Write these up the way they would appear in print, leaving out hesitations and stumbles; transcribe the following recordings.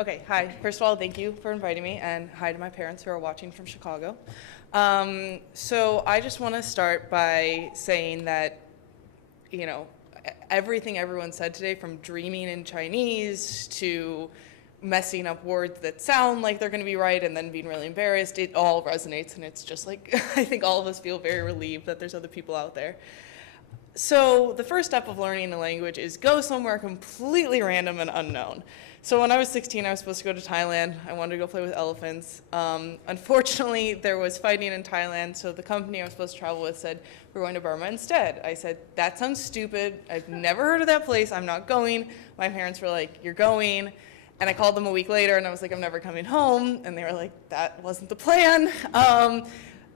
Okay, hi. First of all, thank you for inviting me, and hi to my parents who are watching from Chicago. So I just want to start by saying that, you know, everything everyone said today, from dreaming in Chinese to messing up words that sound like they're going to be right and then being really embarrassed, it all resonates, and it's just like, I think all of us feel very relieved that there's other people out there. So the first step of learning a language is go somewhere completely random and unknown. So when I was 16, I was supposed to go to Thailand. I wanted to go play with elephants. Unfortunately, there was fighting in Thailand, so the company I was supposed to travel with said, we're going to Burma instead. I said, that sounds stupid. I've never heard of that place. I'm not going. My parents were like, you're going. And I called them a week later, and I was like, I'm never coming home. And they were like, that wasn't the plan.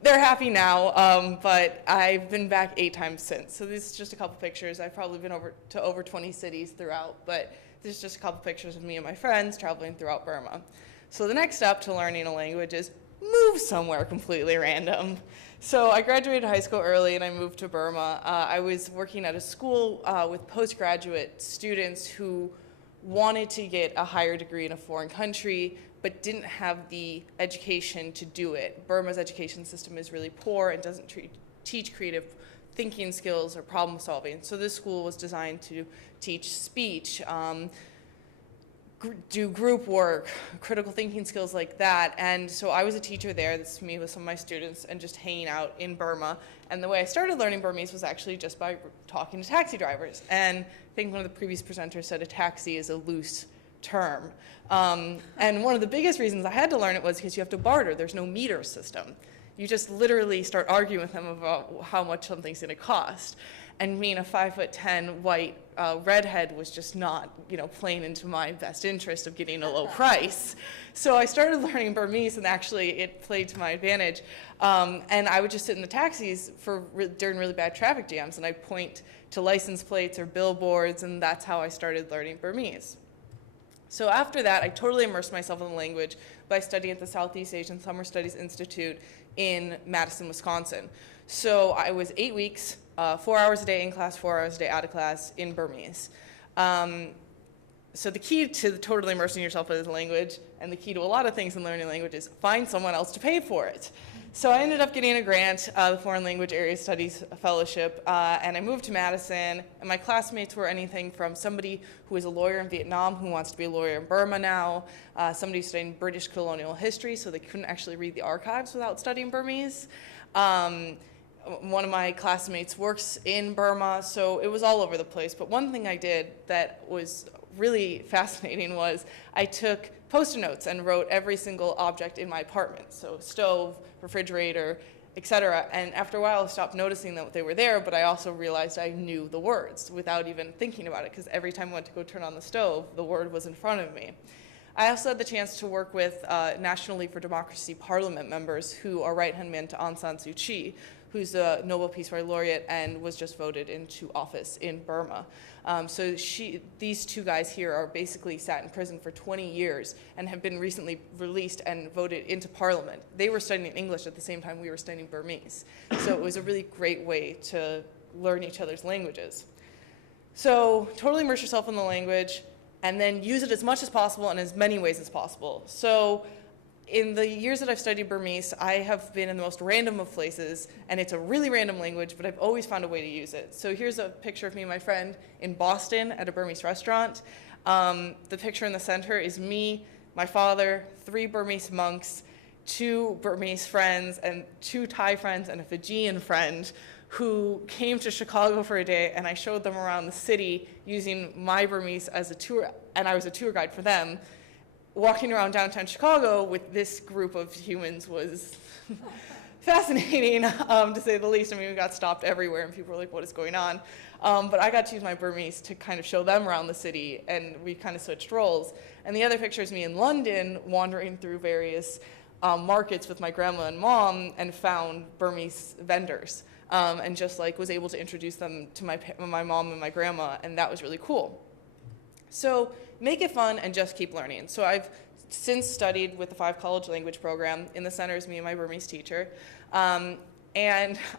They're happy now, but I've been back 8 times since. So this is just a couple pictures. I've probably been to over 20 cities throughout, but this is just a couple pictures of me and my friends traveling throughout Burma. So the next step to learning a language is move somewhere completely random. So I graduated high school early and I moved to Burma. I was working at a school with postgraduate students who wanted to get a higher degree in a foreign country, but didn't have the education to do it. Burma's education system is really poor and doesn't teach creative thinking skills or problem solving. So this school was designed to teach speech, do group work, critical thinking skills like that. And so I was a teacher there. This is me with some of my students and just hanging out in Burma. And the way I started learning Burmese was actually just by talking to taxi drivers. And I think one of the previous presenters said a taxi is a loose term. And one of the biggest reasons I had to learn it was because you have to barter. There's no meter system. You just literally start arguing with them about how much something's going to cost. And being a 5'10" white redhead was just not, playing into my best interest of getting a low price. So I started learning Burmese, and actually it played to my advantage. And I would just sit in the taxis during really bad traffic jams, and I'd point to license plates or billboards, and that's how I started learning Burmese. So after that, I totally immersed myself in the language by studying at the Southeast Asian Summer Studies Institute in Madison, Wisconsin. So I was 8 weeks, 4 hours a day in class, 4 hours a day out of class in Burmese. So the key to totally immersing yourself in the language, and the key to a lot of things in learning language, is find someone else to pay for it. So I ended up getting a grant, the Foreign Language Area Studies Fellowship, and I moved to Madison, and my classmates were anything from somebody who is a lawyer in Vietnam who wants to be a lawyer in Burma now, somebody who's studying British colonial history, so they couldn't actually read the archives without studying Burmese. One of my classmates works in Burma, so it was all over the place. But one thing I did that was really fascinating was I took Post-it notes and wrote every single object in my apartment. So stove, refrigerator, etc. And after a while, I stopped noticing that they were there, but I also realized I knew the words without even thinking about it, because every time I went to go turn on the stove, the word was in front of me. I also had the chance to work with National League for Democracy Parliament members who are right-hand man to Aung San Suu Kyi, who's a Nobel Peace Prize laureate and was just voted into office in Burma. So these two guys here are basically sat in prison for 20 years and have been recently released and voted into parliament. They were studying English at the same time we were studying Burmese. So it was a really great way to learn each other's languages. So totally immerse yourself in the language and then use it as much as possible in as many ways as possible. So in the years that I've studied Burmese, I have been in the most random of places, and it's a really random language, but I've always found a way to use it. So here's a picture of me and my friend in Boston at a Burmese restaurant. The picture in the center is me, my father, 3 Burmese monks, 2 Burmese friends, and 2 Thai friends, and a Fijian friend who came to Chicago for a day, and I showed them around the city using my Burmese as a tour, and I was a tour guide for them. Walking around downtown Chicago with this group of humans was fascinating, to say the least. I mean, we got stopped everywhere, and people were like, what is going on? But I got to use my Burmese to kind of show them around the city, and we kind of switched roles. And the other picture is me in London, wandering through various markets with my grandma and mom, and found Burmese vendors, and just was able to introduce them to my mom and my grandma, and that was really cool. So make it fun and just keep learning. So I've since studied with the 5 college language program. In the center is me and my Burmese teacher. And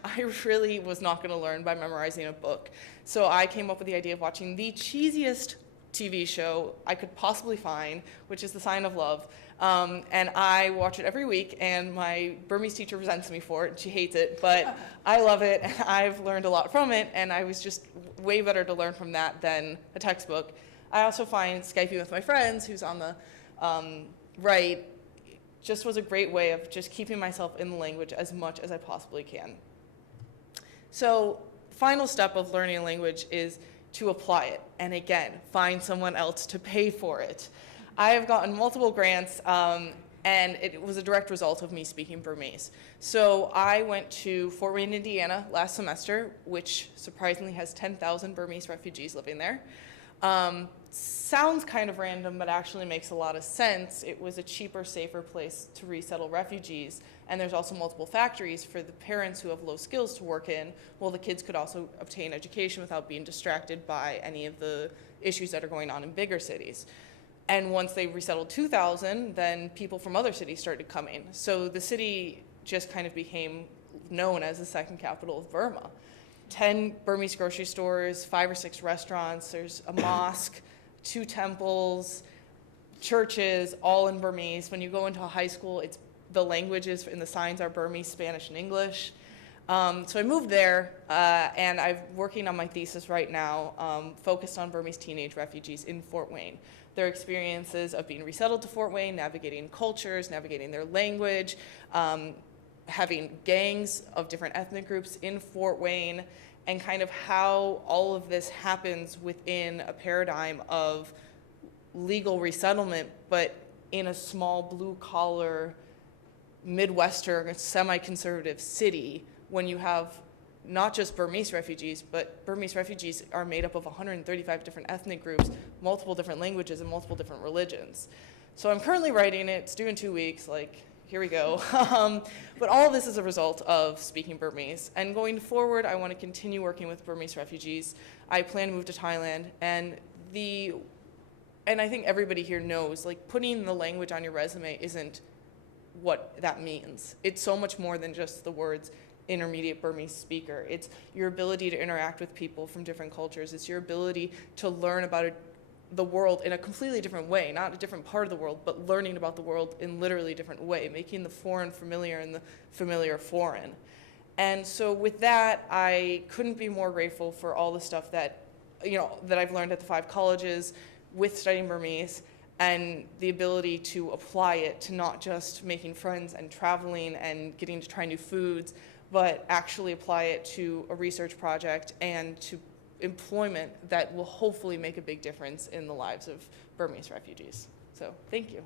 I really was not going to learn by memorizing a book. So I came up with the idea of watching the cheesiest TV show I could possibly find, which is The Sign of Love. And I watch it every week, and my Burmese teacher resents me for it, and she hates it, but I love it, and I've learned a lot from it, and I was just way better to learn from that than a textbook. I also find Skyping with my friends, who's on the right, just was a great way of just keeping myself in the language as much as I possibly can. So, final step of learning a language is to apply it, and again, find someone else to pay for it. I have gotten multiple grants, and it was a direct result of me speaking Burmese. So I went to Fort Wayne, Indiana last semester, which surprisingly has 10,000 Burmese refugees living there. Sounds kind of random, but actually makes a lot of sense. It was a cheaper, safer place to resettle refugees, and there's also multiple factories for the parents who have low skills to work in, while the kids could also obtain education without being distracted by any of the issues that are going on in bigger cities. And once they resettled 2,000, then people from other cities started coming. So the city just kind of became known as the second capital of Burma. 10 Burmese grocery stores, 5 or 6 restaurants, there's a mosque, 2 temples, churches, all in Burmese. When you go into a high school, the languages and the signs are Burmese, Spanish, and English. So I moved there, and I'm working on my thesis right now, focused on Burmese teenage refugees in Fort Wayne. Their experiences of being resettled to Fort Wayne, navigating cultures, navigating their language, having gangs of different ethnic groups in Fort Wayne, and kind of how all of this happens within a paradigm of legal resettlement, but in a small blue-collar, Midwestern, semi-conservative city, when you have not just Burmese refugees, but Burmese refugees are made up of 135 different ethnic groups, multiple different languages, and multiple different religions. So I'm currently writing it. It's due in 2 weeks. Like, here we go. But all of this is a result of speaking Burmese. And going forward, I want to continue working with Burmese refugees. I plan to move to Thailand, and I think everybody here knows, like, putting the language on your resume isn't what that means. It's so much more than just the words intermediate Burmese speaker. It's your ability to interact with people from different cultures. It's your ability to learn about the world in a completely different way, not a different part of the world, but learning about the world in literally a different way, making the foreign familiar and the familiar foreign. And so with that, I couldn't be more grateful for all the stuff that, that I've learned at the 5 colleges with studying Burmese, and the ability to apply it to not just making friends and traveling and getting to try new foods, but actually apply it to a research project and to employment that will hopefully make a big difference in the lives of Burmese refugees. So, thank you.